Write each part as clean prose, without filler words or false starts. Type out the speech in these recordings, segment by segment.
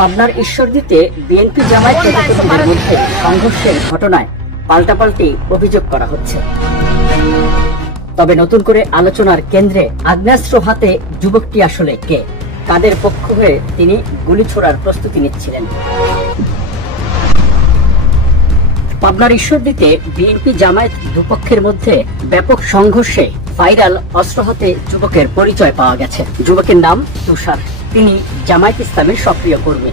পাবনার ঈশ্বরদীতে বিএনপি জামায়াত নেতাকর্মীদের মধ্যে সংঘর্ষের ঘটনায় পাল্টাপাল্টি অভিযোগ করা হচ্ছে। তবে নতুন করে আলোচনার কেন্দ্রে আগ্নেয়াস্ত্র হাতে যুবকটি আসলে কে, কাদের পক্ষ হয়ে তিনি গুলি ছোড়ার প্রস্তুতি নিচ্ছিলেন। পাবনার ঈশ্বরদীতে বিএনপি জামায়াত দুপক্ষের মধ্যে ব্যাপক সংঘর্ষে ভাইরাল অস্ত্র হাতে যুবকের পরিচয় পাওয়া গেছে। যুবকের নাম তুষার, তিনি জামায়াত ইসলামের সক্রিয় কর্মী।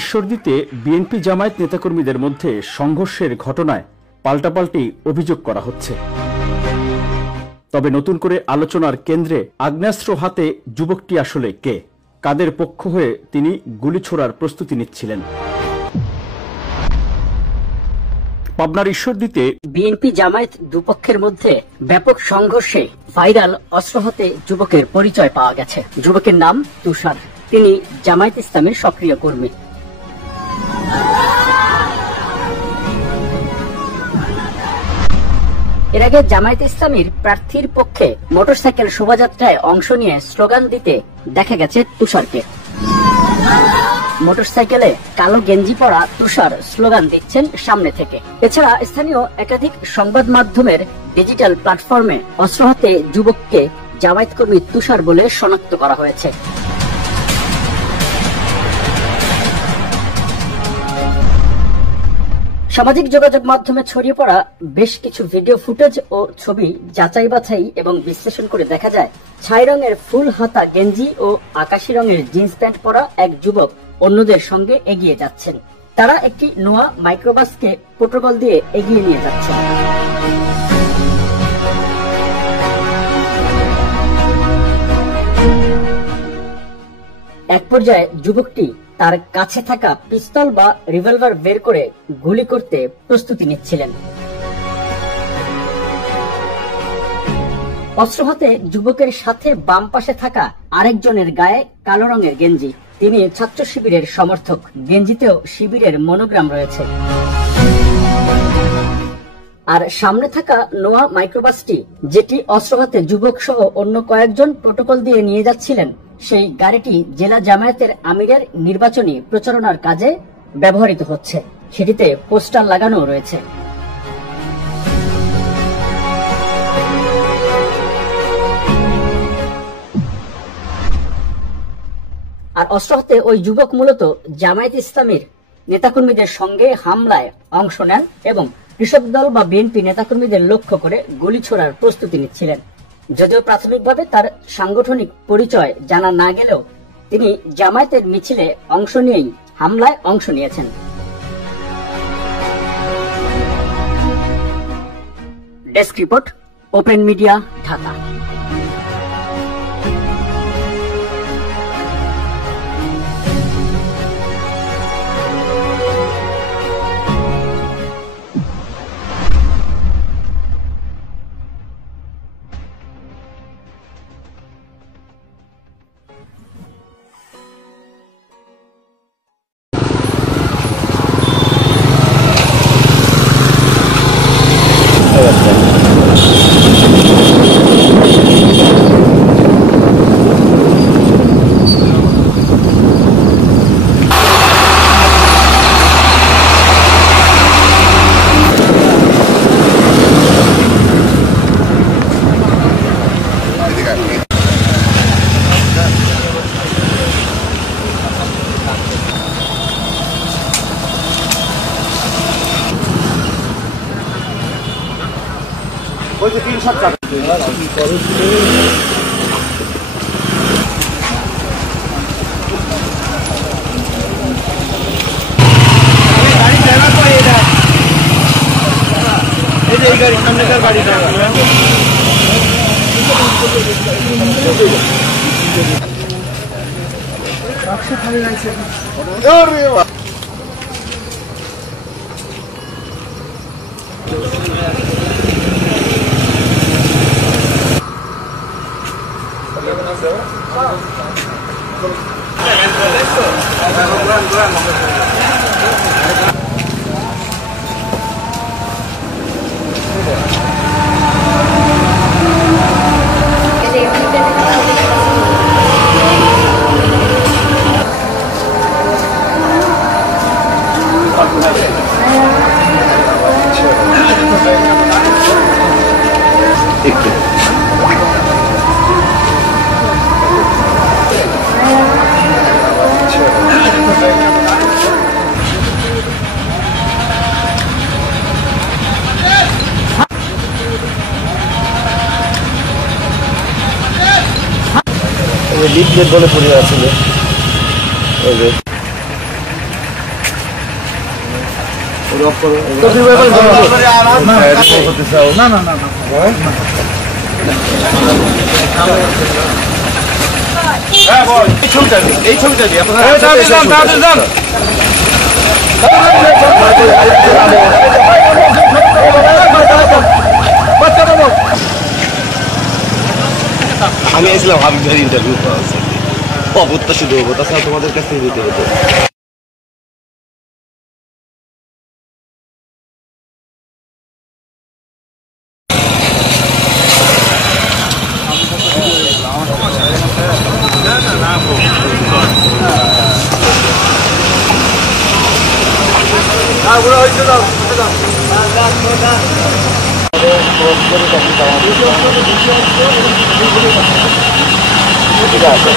ঈশ্বরদীতে বিএনপি জামায়াত নেতাকর্মীদের মধ্যে সংঘর্ষের ঘটনায় পাল্টাপাল্টি অভিযোগ করা হচ্ছে। তবে নতুন করে আলোচনার কেন্দ্রে আগ্নেয়াস্ত্র হাতে যুবকটি আসলে কে, কাদের পক্ষ হয়ে তিনি গুলি ছোড়ার প্রস্তুতি নিচ্ছিলেন। পাবনার ঈশ্বরদীতে বিএনপি জামায়াত দুপক্ষের মধ্যে ব্যাপক সংঘর্ষে ভাইরাল অস্ত্র হাতে যুবকের পরিচয় পাওয়া গেছে। যুবকের নাম তুষার, তিনি জামায়াত ইসলামের সক্রিয় কর্মী। এর আগে জামায়াত ইসলামীর প্রার্থীর পক্ষে মোটরসাইকেল শোভাযাত্রায় অংশ নিয়ে স্লোগান দিতে দেখা গেছে তুষারকে। মোটরসাইকেলে কালো গেঞ্জি পরা তুষার স্লোগান দিচ্ছেন সামনে থেকে। এছাড়া স্থানীয় একাধিক সংবাদ মাধ্যমের ডিজিটাল প্ল্যাটফর্মে অস্ত্র হাতে যুবককে জামায়াত কর্মী তুষার বলে শনাক্ত করা হয়েছে। সামাজিক যোগাযোগ মাধ্যমে ছড়িয়ে পড়া বেশ কিছু ভিডিও ফুটেজ ও ছবি যাচাই বাছাই এবং বিশ্লেষণ করে দেখা যায়, ছাই রঙের ফুল হাতা গেঞ্জি ও আকাশি রঙের জিন্স প্যান্ট পরা এক যুবক অন্যদের সঙ্গে এগিয়ে যাচ্ছেন। তারা একটি নোয়া মাইক্রোবাসকে প্রোটোকল দিয়ে এগিয়ে নিয়ে যাচ্ছেন। এক পর্যায়ে যুবকটি তার কাছে থাকা পিস্তল বা রিভলভার বের করে গুলি করতে প্রস্তুতি নিচ্ছিলেন। অস্ত্র হাতে যুবকের সাথে বাম পাশে থাকা আরেকজনের গায়ে কালো রঙের গেঞ্জি, তিনি ছাত্র শিবিরের সমর্থক। গেঞ্জিতেও শিবিরের মনোগ্রাম রয়েছে। আর সামনে থাকা নোয়া মাইক্রোবাসটি, যেটি অস্ত্র হাতে যুবক সহ অন্য কয়েকজন প্রোটোকল দিয়ে নিয়ে যাচ্ছিলেন, সেই গাড়িটি জেলা জামায়াতের আমিরের নির্বাচনী প্রচারণার কাজে ব্যবহৃত হচ্ছে। সেটিতে পোস্টার লাগানো রয়েছে। আর অস্ত্র হাতে ওই যুবক মূলত জামায়াত ইসলামীর নেতাকর্মীদের সঙ্গে হামলায় অংশ নেন এবং কৃষক দল বা বিএনপি নেতাকর্মীদের লক্ষ্য করে গুলি ছোড়ার প্রস্তুতি নিচ্ছিলেন। যদিও প্রাথমিকভাবে তার সাংগঠনিক পরিচয় জানা না গেলেও তিনি জামায়াতের মিছিলে অংশ নিয়েই হামলায় অংশ নিয়েছেন। Desk report, open media, Dhaka. Leaflet বলে পড়ে আছিল এই ছবিটা দিয়ে আমি এসলাম হাবিব ভাইয়ের ইন্টারভিউ করা আছে, অপ্রত্যাশিত হবো, তাছাড়া তোমাদের কাছ থেকে দিতে হতো। ঠিক আছে।